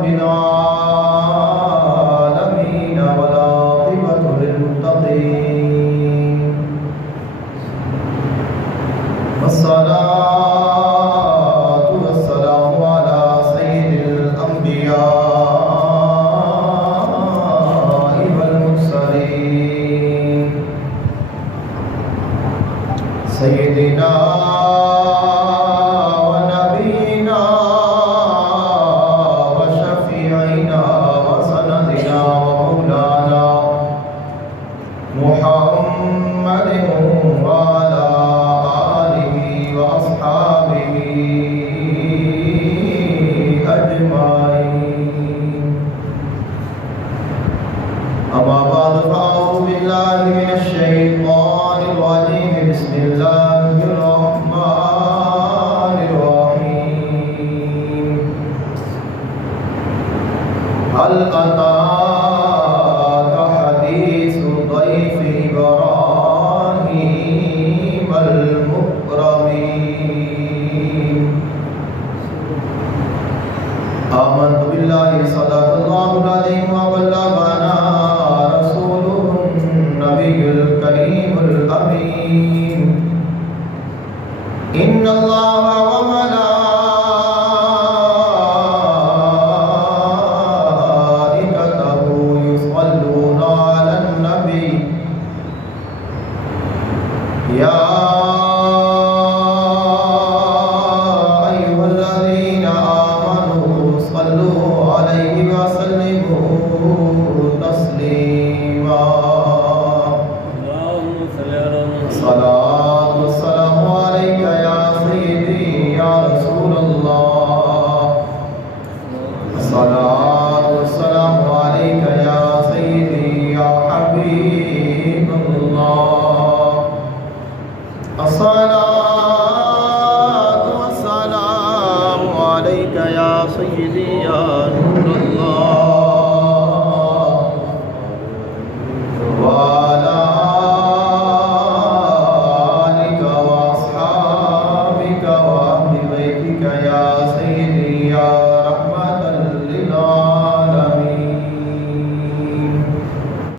رب العالمين والعاقبة للمتقين والصلاة والسلام على سيد الأنبياء والمرسلين سيدنا ونبينا وشفيعنا وسندنا ومولانا محمد وعلى آله وأصحابه أجمعين. أما بعد فأعوذ بالله من الشيطان الرجيم. بسم الله الرحمن الرحيم. هل أتاك حديث ضيف إبراهيم المكرمين. آمنت بالله صدق الله العظيم وبلغ